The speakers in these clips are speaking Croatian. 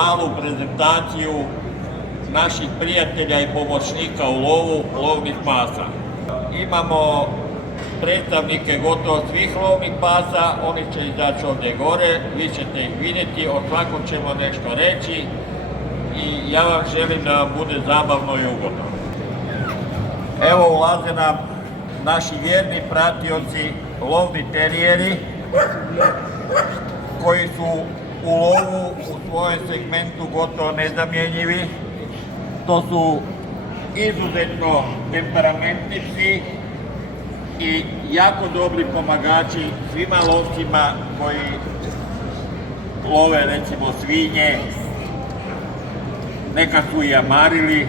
malu prezentaciju naših prijatelja i pomoćnika u lovu lovnih pasa. Imamo predstavnike gotovo svih lovnih pasa, oni će izaći ovdje gore, vi ćete ih vidjeti, o svakom ćemo nešto reći i ja vam želim da vam bude zabavno i ugodno. Evo ulaze nam naši vjerni pratioci, lovni terijeri, koji su u lovu u svojem segmentu gotovo nezamjenjivi. To su izuzetno temperamentni psi i jako dobri pomagači svima lovcima koji love recimo svinje, neka su i amarili,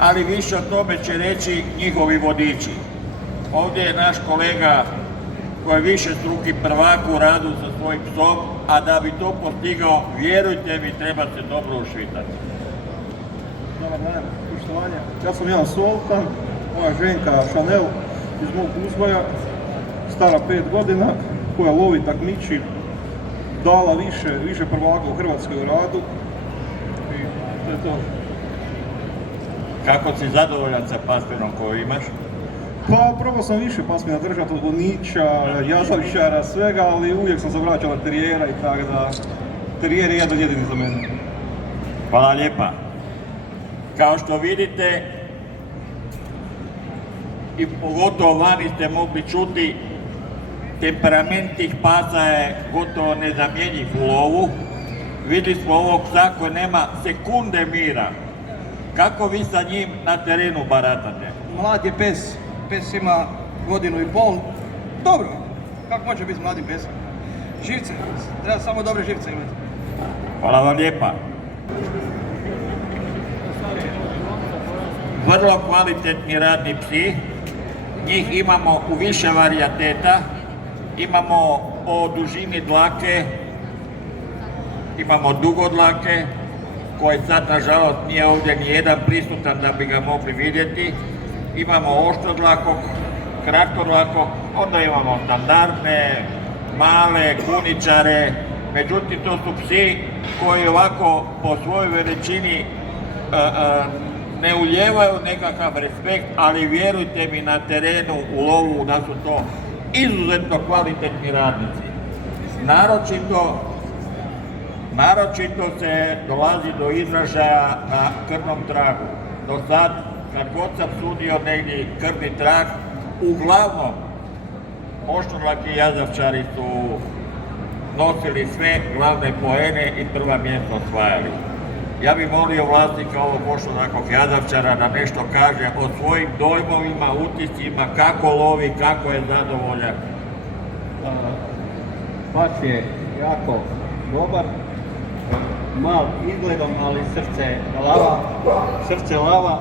ali više o tome će reći njihovi vodiči. Ovdje je naš kolega koji je višestruki prvak u radu sa svojim psom, a da bi to postigao, vjerujte mi, treba se dobro ušvitati. Dobar dan, poštovanje. Ja sam Jan Soltan, moja ženka Chanel iz mog uzgoja, stara 5 godina, koja lovi takmiči, dala više prvaka u Hrvatskoj u radu i to je to. Kako si zadovoljan sa pasminom koju imaš? Pa probao sam više pasmina držati od vodiča, jazavčara, svega, ali uvijek sam zavraćao na terijera i tako da terijer je jedan jedini za mene. Hvala lijepa. Kao što vidite, i pogotovo vani ste mogli čuti, temperament tih pasa je gotovo nezamjenjiv u lovu. Vidjeli smo ovog psa koji nema sekunde mira. Kako vi sa njim na terenu baratate? Mlad je pes, pes ima 1,5 godinu. Dobro, kako može biti mladi pes? Živce, treba samo dobre živce imati. Hvala vam lijepa. Vrlo kvalitetni radni psi. Njih imamo u više varijateta. Imamo po dužini dlake, imamo dugodlake, koji sad nažalost nije ovdje ni jedan prisutan da bi ga mogli vidjeti. Imamo oštrodlakog, kratkodlakog, onda imamo standardne, male, kuničare. Međutim, to su psi koji ovako po svojoj veličini ne ulijevaju nekakav respekt, ali vjerujte mi, na terenu u lovu da su to izuzetno kvalitetni radnici. Naročito se dolazi do izražaja na krvnom tragu. Do sad, kad god sam sudio negdje krvni trag, uglavnom oštrodlaki i jazavčari su nosili sve glavne poene i prva mjesta osvajali. Ja bih molio vlasnika ovog oštrodlakog jazavčara da nešto kaže o svojim dojmovima, utiscima, kako lovi, kako je zadovoljan. Baš je jako dobar, mal izgledom, ali srce lava.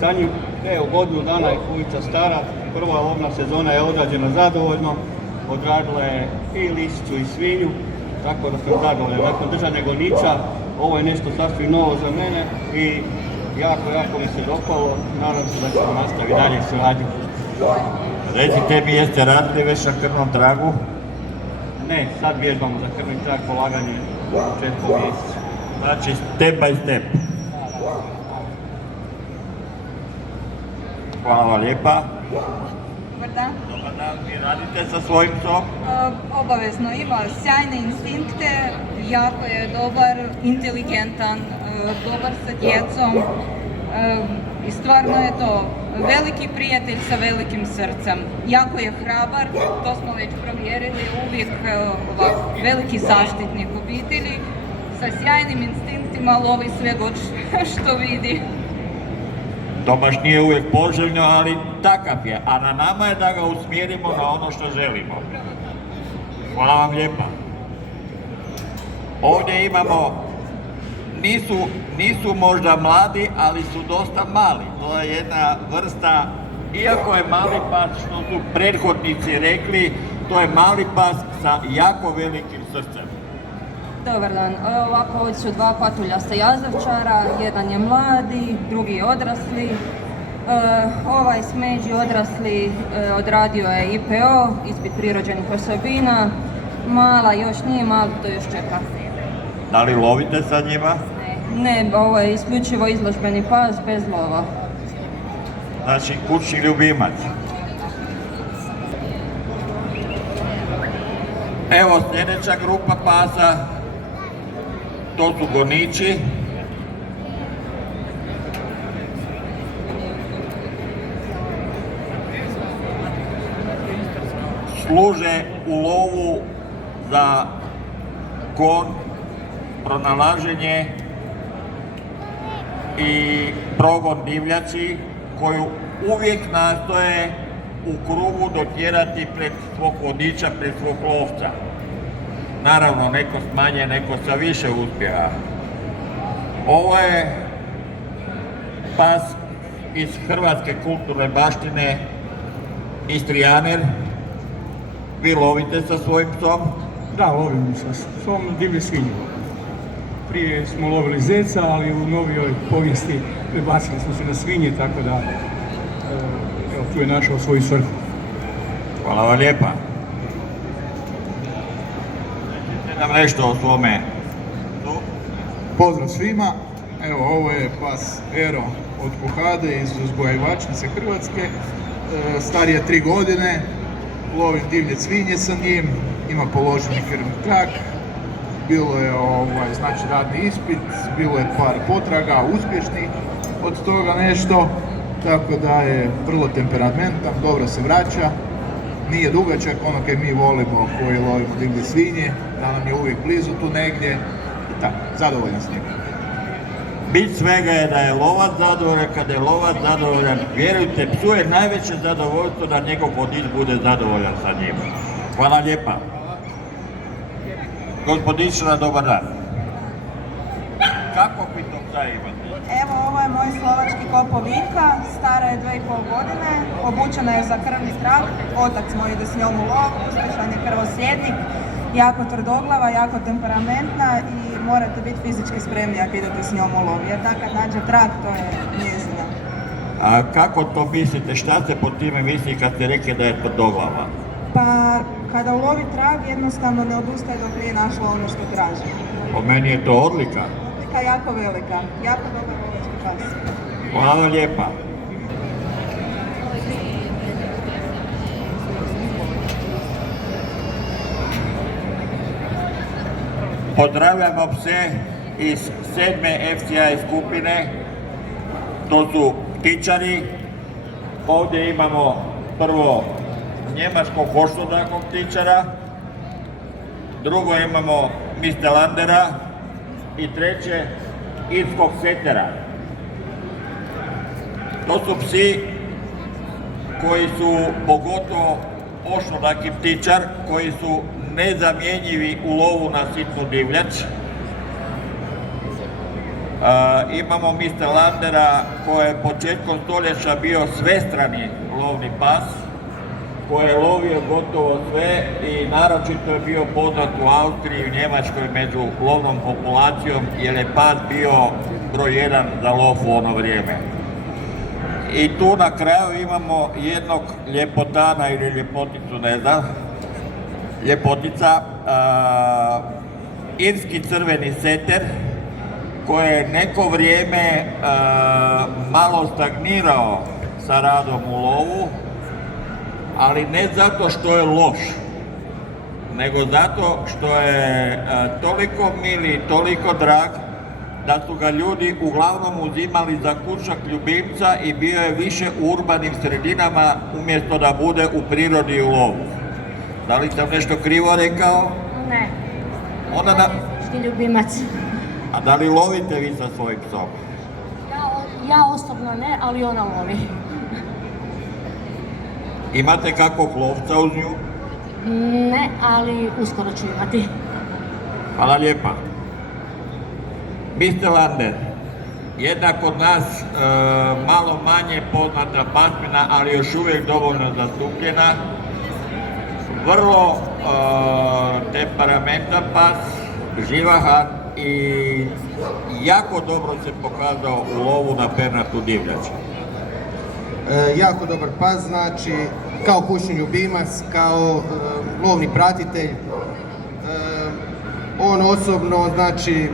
Sa njim, evo, godinu dana je kujica stara, prva lovna sezona je odrađena zadovoljno, odradila je i lisicu i svinju, tako da sam zadovoljan. Nakon držanja goniča, ovo je nešto sasvim novo za mene i jako mi se dopalo, nadam se da ćemo nastaviti dalje suradnju. Recite mi, jeste radili već na krvnom tragu? Ne, sad vježbamo za krvni trag, polaganje u 4. mjesecu. Znači, step by step. Hvala vam lijepa. Dobar dan. Dobar dan, vi radite sa svojim psom? Obavezno, ima sjajne instinkte, jako je dobar, inteligentan, dobar sa djecom i stvarno je to veliki prijatelj sa velikim srcem. Jako je hrabar, to smo već provjerili, uvijek veliki zaštitnik obitelji, sa sjajnim instinktima lovi sve god što vidi. To baš nije uvijek poželjno, ali takav je, a na nama je da ga usmjerimo na ono što želimo. Hvala vam lijepa. Ovdje imamo, nisu možda mladi, ali su dosta mali. To je jedna vrsta, iako je mali pas, što su prethodnici rekli, to je mali pas sa jako velikim srcem. Dobar dan, ovako ovdje su 2 patuljasta jazavčara, jedan je mladi, drugi je odrasli. Ovaj smeđi odrasli odradio je IPO, ispit prirođenih osobina. Mala još nije, mali to još čeka. Da li lovite sa njima? Ne. Ne, ovo je isključivo izložbeni pas bez lova. Znači kućni ljubimac. Evo sljedeća grupa pasa, to su goniči. Služe u lovu za gon, pronalaženje i progon divljači koju uvijek nastoje u krugu dotjerati pred svog vodiča, pred svog lovca. Naravno, neko s manje, neko sa više uspjeha. Ovo je pas iz hrvatske kulturne baštine, Istrijaner. Vi lovite sa svojim psom? Da, lovimo sa psom divlje svinje. Prije smo lovili zeca, ali u novijoj povijesti prebacili smo se na svinje, tako da evo, tu je našao svoju svrhu. Hvala vam lijepa. Recite nam nešto o svome. Pozdrav svima, evo ovo je pas Ero od Pohade iz uzgojivačnice Hrvatske, star je 3 godine, lovim divlje svinje sa njim, ima položeni krvni trak, bilo je znači radni ispit, bilo je par potraga uspješnih od toga nešto, tako da je vrlo temperamentan, dobro se vraća, nije dugačak, ono kaj mi volimo koji lovimo divlje svinje, da nam je uvijek blizu tu negdje i tako, zadovoljan s njim. Bit svega je da je lovac zadovoljan, kada je lovac zadovoljan, vjerujte, psu je najveće zadovoljstvo da njegov vodič bude zadovoljan sa njim. Hvala lijepa. Gospodična, dobar dan. Kako vi to psa imate? Evo, ovo je moj slovački Kopo Vinka, stara je 2,5 godine, obučena je za krvni trak, otac moj ide s njom u lov, uspješan je krvosljednik, jako tvrdoglava, jako temperamentna i morate biti fizički spremni ako idete s njom u lov, jer da kad nađe trak, to je njezina. A kako to mislite, šta se pod time misli kad ste rekli da je tvrdoglava? Pa, kada ulovi trag, jednostavno ne odustaje dok nije našla ono što traži. Po meni je to odlika. Odlika jako velika, jako dobar lovački pas. Hvala vam lijepa. Pozdravljamo pse iz 7. FCI skupine, to su ptičari. Ovdje imamo prvo njemačkog hoštodakog ptičara, drugo imamo Mistelandera i treće irskog setera. To su psi koji su, pogotovo ošnodaki ptičar, koji su nezamjenjivi u lovu na sitnu divljač. Imamo Mistelandera koji je početkom stoljeća bio svestrani lovni pas, koji je lovio gotovo sve i naročito je bio poznat u Austriji i u Njemačkoj među lovnom populacijom jer je pas bio broj 1 za lov u ono vrijeme. I tu na kraju imamo jednog ljepotana ili ljepoticu, ne znam, ljepotica, irski crveni seter koji je neko vrijeme malo stagnirao sa radom u lovu, ali ne zato što je loš, nego zato što je toliko mili i toliko drag da su ga ljudi uglavnom uzimali za kućnog ljubimca i bio je više u urbanim sredinama umjesto da bude u prirodi i u lovu. Da li sam nešto krivo rekao? Ne. Onda Ljubimac. A da li lovite vi sa svojim psom? Ja osobno ne, ali ona lovi. Imate kakvog lovca uz nju? Ne, ali uskoro ću imati. Hvala lijepa. Mistelander, jedna kod nas malo manje poznata pasmina, ali još uvijek dovoljno zastupljena. Vrlo temperamentan pas, živahan i jako dobro se pokazao u lovu na pernatu divljač. Jako dobar pas, znači kao kućni ljubimac, kao lovni pratitelj. On osobno, znači,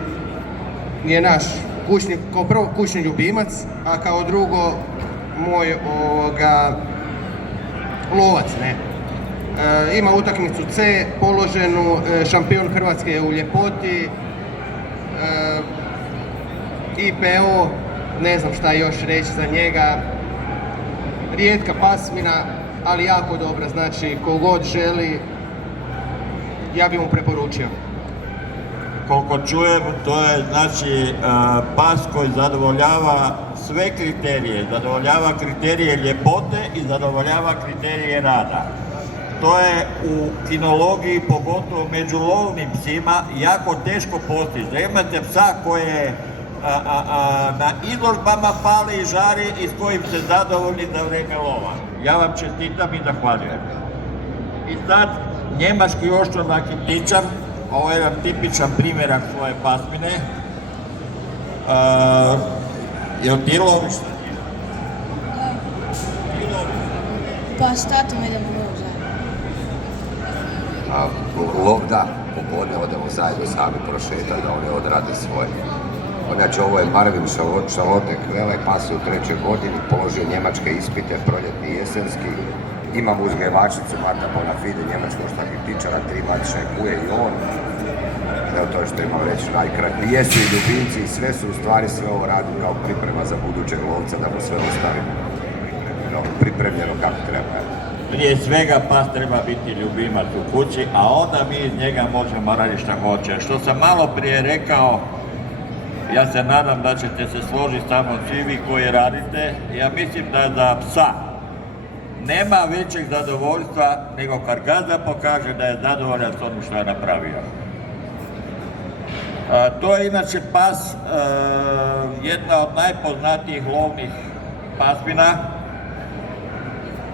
je naš kućni, kao prvo kućni ljubimac, a kao drugo moj lovac, ne. Ima utakmicu C položenu, šampion Hrvatske je u ljepoti, IPO, ne znam šta još reći za njega, rijetka pasmina, ali jako dobra, znači kogod želi, ja bih mu preporučio. Koliko čujem, to je znači pas koji zadovoljava sve kriterije, zadovoljava kriterije ljepote i zadovoljava kriterije rada. To je u kinologiji, pogotovo među lovnim psima, jako teško postići. Da imate psa koje na izložbama pali i žari i s kojim ste zadovoljni za vrijeme lova. Ja vam čestitam i zahvaljujem. I sad, njemački oštrodlaki ptičar, ovo je jedan tipičan primjerak svoje pasmine. Jel ti loviš? Pa s tatom idemo u lov zajedno. Lov da, popodne odemo zajedno sami prošetati da oni odrade svoje. Znači ovo je Marvin Šalotek, vele pas je u 3. godini, položio njemačke ispite, proljetni i jesenski. Imam uzgajivačicu Marta Bonafide, njemačko oštrodlakih ptičara, 3 matične kuje i on. Evo to što imam reći najkratnije. Jesu i ljubimci i sve su u stvari sve ovo radim kao priprema za budućeg lovca da mu sve ostavimo pripremljeno kako treba. Prije svega pas treba biti ljubimac u kući, a onda mi iz njega možemo raditi šta hoće. Što sam malo prije rekao, ja se nadam da ćete se složiti sa mnom svi vi koji radite. Ja mislim da za psa nema većeg zadovoljstva nego kad gazda pokaže da je zadovoljan s onim što je napravio. To je inače pas, jedna od najpoznatijih lovnih pasmina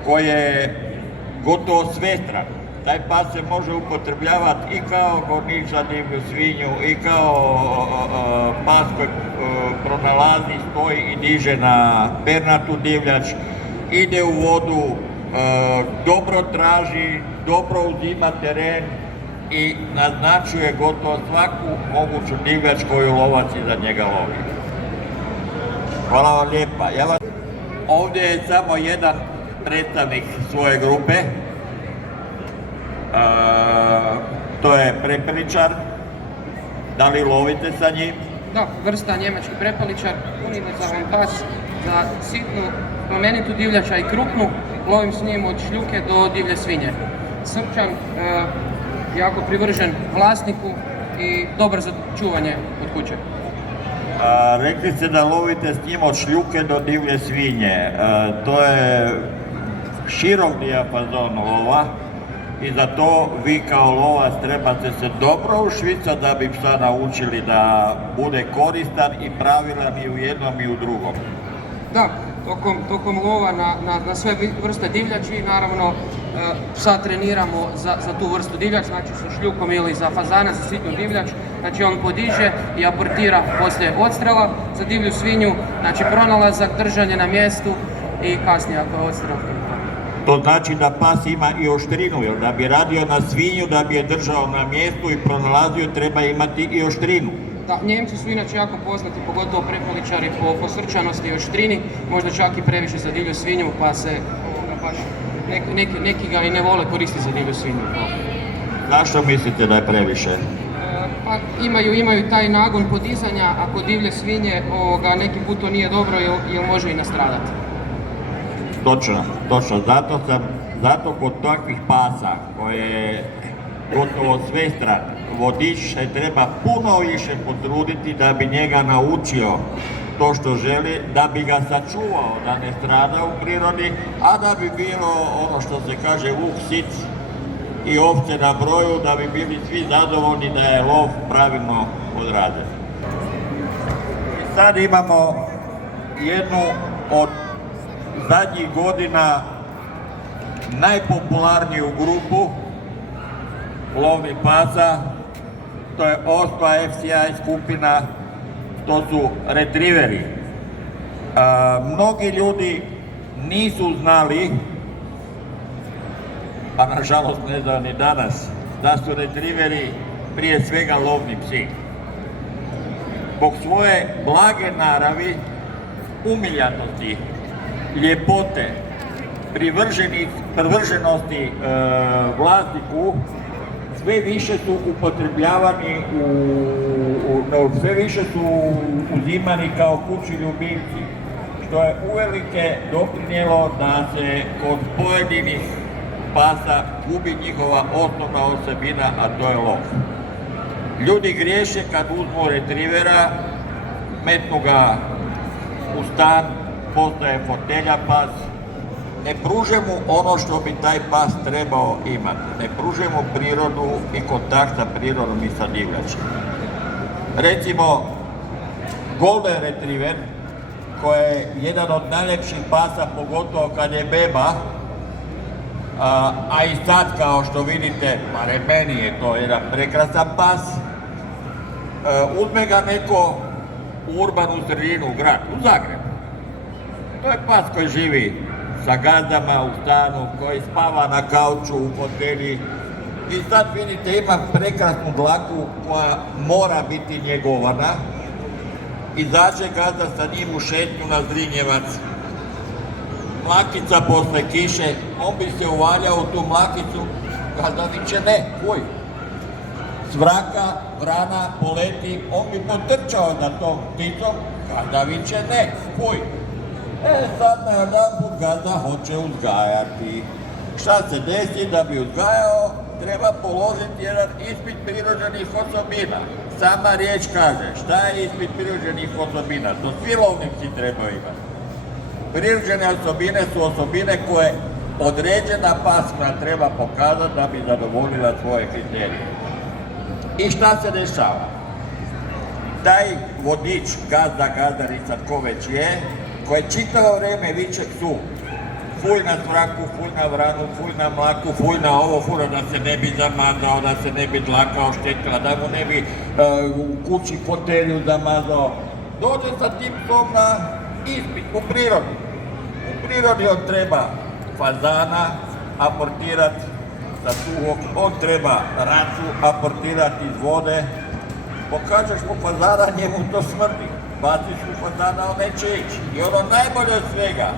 koje je gotovo svestran. Taj pas se može upotrebljavati i kao gornik za divlju svinju i kao pas koji pronalazi, stoji i diže na pernatu divljač, ide u vodu, dobro traži, dobro uzima teren i naznačuje gotovo svaku moguću divljač koju lovac iza njega lovi. Hvala vam lijepa. Ovdje je samo jedan predstavnik svoje grupe. To je prepeličar. Da li lovite sa njim? Da, vrsta njemački prepeličar, univerzalan pas za sitnu, plamenitu divljača i krupnu. Lovim s njim od šljuke do divlje svinje. Srčan, jako privržen vlasniku i dobar za čuvanje od kuće. Rekli ste da lovite s njim od šljuke do divlje svinje. To je širok dijapazon lova i za to vi kao lovac trebate se dobro ušvicati da bi psa naučili da bude koristan i pravilan i u jednom i u drugom. Da, tokom lova na sve vrste divljači, naravno psa treniramo za tu vrstu divljač, znači sa šljukom ili za fazana, za sitnu divljač, znači on podiže i aportira poslije odstrela za divlju svinju, znači pronalazak, držanje na mjestu i kasnije ako je odstrel. To znači da pas ima i oštrinu, jer da bi radio na svinju, da bi je držao na mjestu i pronalazio, treba imati i oštrinu. Da, Njemci su inače jako poznati, pogotovo prepeličari po srčanosti i oštrini, možda čak i previše za divlju svinju, pa se baš neki ga i ne vole koristiti za divlju svinju. Zašto mislite da je previše? Pa imaju taj nagon podizanja, ako divlje svinje neki put to nije dobro jer može i nastradati. Točno, zato kod takvih pasa koje je gotovo svestran vodič se treba puno više potruditi da bi njega naučio to što želi, da bi ga sačuvao da ne strada u prirodi, a da bi bilo ono što se kaže vuk sit i ovce na broju, da bi bili svi zadovoljni da je lov pravilno odrađen. Sad imamo jednu od zadnjih godina najpopularniju grupu lovnih pasa, to je 8. FCI skupina, to su retriveri. Mnogi ljudi nisu znali, pa nažalost ne znaju ni danas, da su retriveri prije svega lovni psi. zbog svoje blage naravi, umiljanosti, ljepote, privrženosti vlasniku, sve više su upotrebljavani, sve više su uzimani kao kućni ljubimci, što je uvelike doprinijelo da se kod pojedinih pasa gubi njihova osnovna osobina, a to je lov. Ljudi griješe kad uzmu retrivera, metnu ga u stan, postaje fotelja pas, ne pruže mu ono što bi taj pas trebao imati, ne pruže mu prirodu i kontakt sa prirodom i sa divljači. Recimo, Golden Retriever, koji je jedan od najljepših pasa, pogotovo kad je beba, a i sad, kao što vidite, barem meni je to jedan prekrasan pas, uzme ga neko u urbanu sredinu, u grad, u Zagrebu. To je pas koji živi sa gazdama u stanu, koji spava na kauču, u fotelji. I sad vidite, ima prekrasnu dlaku koja mora biti njegovana. Izađe gazda sa njim u šetnju na Zrinjevac. Mlakica posle kiše, on bi se uvaljao u tu mlakicu, gazda viče ne, fuj. Svraka, vrana, poleti, on bi potrčao za tom pticom, gazda viče ne, fuj. Sad na jedanput gazda hoće uzgajati. Šta se desi da bi uzgajao? Treba položiti jedan ispit prirođenih osobina. Sama riječ kaže, šta je ispit prirođenih osobina? To svi lovnici trebaju imati. Prirođene osobine su osobine koje određena pasmina treba pokazati da bi zadovoljila svoje kriterije. I šta se dešava? Taj vodič, gazda, gazdarica, ko već je, koje čitavo vrijeme viče psu, fuj na svraku, fuj na vranu, fuj na mlaku, fuj na ovo, fuj da se ne bi zamazao, da se ne bi dlaka oštetila, da mu ne bi u kući fotelju zamazao. Dođe sa tim psom na ispit u prirodi. U prirodi on treba fazana aportirati sa suhog, on treba racu aportirati iz vode. Pokažeš mu fazana, njemu to smrdi. Baciš mu fazana, on neće ići. I ono najbolje od svega,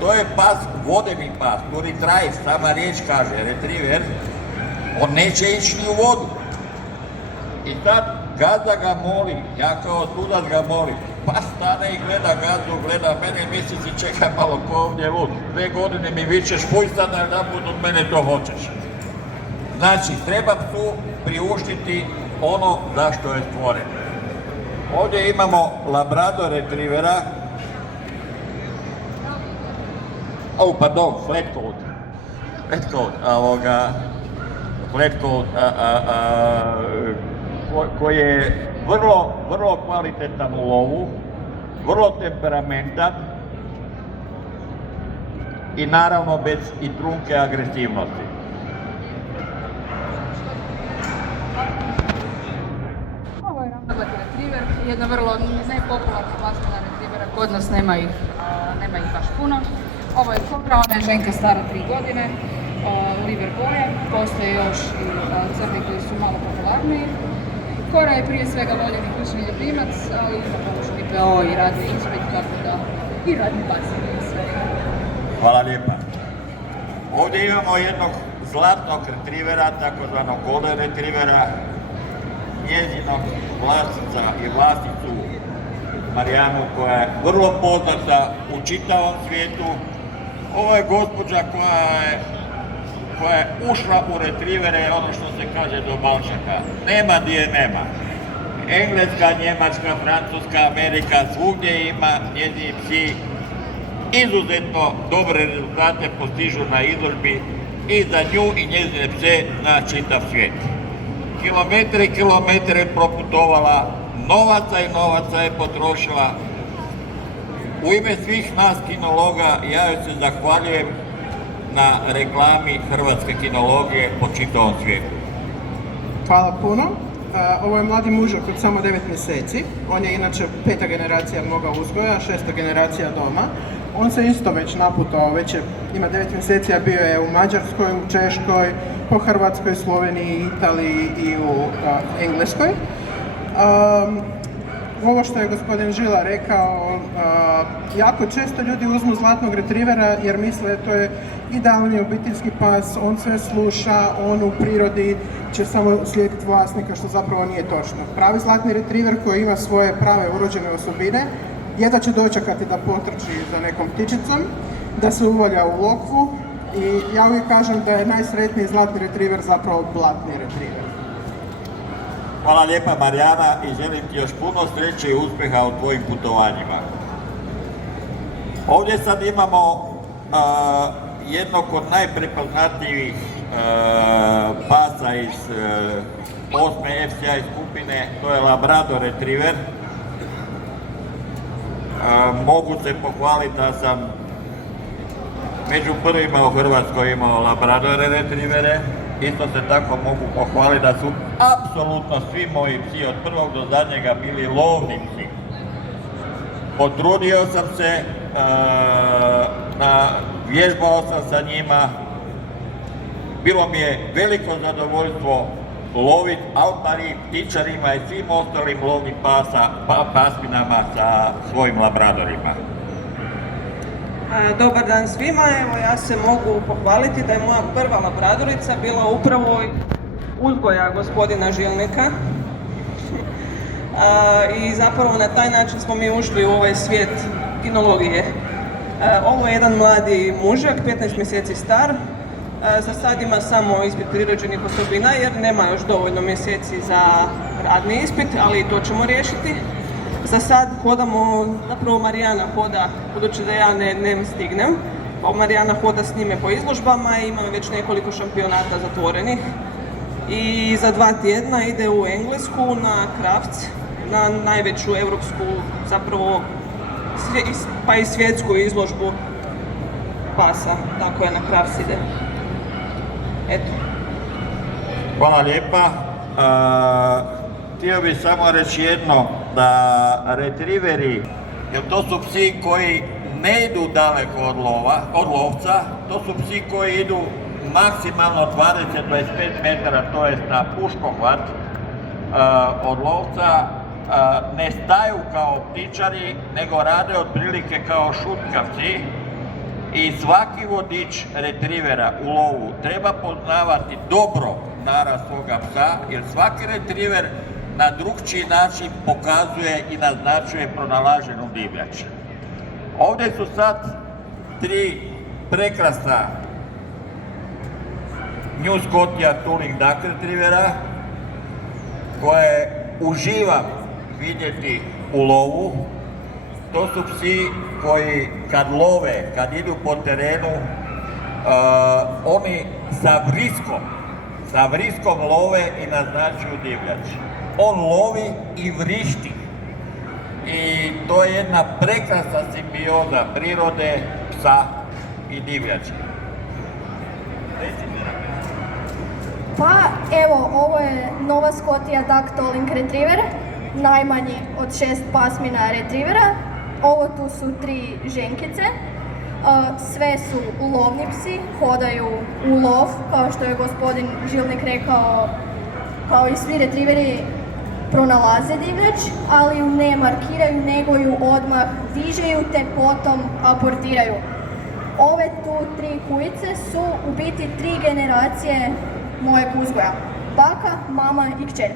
to je pas, vodeni pas, to retrieve, sama riječ kaže, retriever, on neće ići ni u vodu. I sad gazda ga moli, ja kao sudac ga molim, pas stane i gleda gazdu, gleda mene, misli si čekaj malo ko ovdje lud, 2 godine mi vičeš, fuj sad na jedanput od mene to hoćeš. Znači, treba psu priuštiti ono za što je stvoren. Ovdje imamo Labrador retrievera, flat coat, koji je vrlo kvalitetan u lovu, vrlo temperamentan i naravno bez i trunke agresivnosti. Ovo je Ravnoglati retriver, jedna vrlo nepopularna pasmina retrivera, kod nas nema ih baš puno. Ovo je Kobra, ona je ženka stara 3 godine, liver boja, postoje još i crni koji su malo popularniji. Kora je prije svega voljeni kućni ljubimac, ali ima položeni PO i radni ispit, tako da i radni pas prije svega. Hvala lijepa. Ovdje imamo jednog zlatnog retrivera, takozvanog Golden retrievera, njezinog vlasnica i vlasnicu Marijanu, koja je vrlo poznata u čitavom svijetu. Ovo je gospođa koja je ušla u retrivere, ono što se kaže do Balšaka. Nema gdje nema. Engleska, Njemačka, Francuska, Amerika, svugdje ima, njezini psi izuzetno dobre rezultate postižu na izložbi i za nju i njezine pse na čitav svijet. Kilometre i kilometre je proputovala, novaca i novaca je potrošila. U ime svih nas kinologa ja joj se zahvaljujem na reklami hrvatske kinologije po čitavom svijetu. Hvala puno. Ovo je mladi mužak od samo 9 mjeseci. On je inače 5. generacija moga uzgoja, 6. generacija doma. On se isto već naputao, ima 9 mjeseci, a bio je u Mađarskoj, u Češkoj, po Hrvatskoj, Sloveniji, Italiji i u Engleskoj. ovo što je gospodin Žila rekao, jako često ljudi uzmu zlatnog retrivera jer misle to je idealni obiteljski pas, on sve sluša, on u prirodi će samo slijediti vlasnika, što zapravo nije točno. Pravi zlatni retriver koji ima svoje prave urođene osobine, jedva će dočekati da potrči za nekom ptičicom, da se uvolja u lokvu i ja uvijek kažem da je najsretniji zlatni retriver zapravo blatni retriver. Hvala lijepa Marijana i želim ti još puno sreće i uspjeha u tvojim putovanjima. Ovdje sad imamo jednog od najprepoznatljivih pasa iz 8. FCI skupine, to je Labrador Retriever. Mogu se pohvaliti da sam među prvima u Hrvatskoj imao Labrador Retrievere. Isto se tako mogu pohvaliti da su apsolutno svi moji psi od prvog do zadnjega bili lovni psi. Potrudio sam se, vježbao sam sa njima. Bilo mi je veliko zadovoljstvo loviti autari, ptičarima i svim ostalim lovnim pasminama sa svojim labradorima. Dobar dan svima, evo ja se mogu pohvaliti da je moja prva labradorica bila upravo uzgoja gospodina Žilnika. I zapravo na taj način smo mi ušli u ovaj svijet kinologije. Ovo je jedan mladi mužak, 15 mjeseci star. Za sad ima samo ispit prirođenih osobina jer nema još dovoljno mjeseci za radni ispit, ali i to ćemo riješiti. Za sad hodamo, zapravo Marijana hoda, budući da ja ne stignem, pa Marijana hoda s njime po izložbama i ima već nekoliko šampionata zatvorenih. I za 2 tjedna ide u Englesku na Crafts, na najveću europsku, zapravo pa i svjetsku izložbu pasa, tako je na Crafts ide. Eto. Hvala lijepa. Htio bih samo reći jedno, da retriveri, jer to su psi koji ne idu daleko od lovca, to su psi koji idu maksimalno 20-25 metara, to jest na puškohvat od lovca, ne staju kao ptičari, nego rade otprilike kao šutkavci. I svaki vodič retrivera u lovu treba poznavati dobro narav svoga psa, jer svaki retriver na drugčiji način pokazuje i naznačuje pronalaženu divljač. Ovdje su sad 3 prekrasna New Scotia Tooling Duck retrivera koje uživam vidjeti u lovu. To su psi koji kad love, kad idu po terenu, oni sa vriskom love i naznačuju divljač. On lovi i vrišti. I to je jedna prekrasna simbioza prirode, psa i divljači. Pa evo, ovo je nova Scotia Duck Tooling Retriever, najmanji od 6 pasmina retrivera. Ovo tu su 3 ženkice, sve su lovni psi, hodaju u lov, kao što je gospodin Žilnik rekao, kao i svi retriveri pronalaze divljač, ali ju ne markiraju, nego ju odmah vižeju te potom aportiraju. Ove tu 3 kujice su u biti 3 generacije mojeg uzgoja, baka, mama i kćer.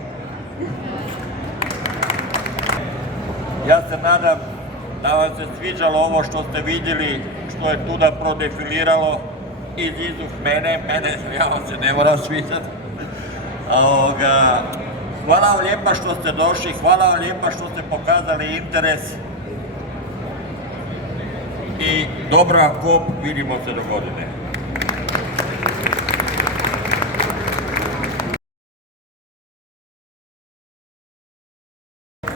Ja se nadam da vam se sviđalo ovo što ste vidjeli, što je tuda prodefiliralo izuz mene, ja vam se ne moram sviđati. Hvala vam lijepa što ste došli, hvala vam lijepa što ste pokazali interes i dobra kop, vidimo se do godine.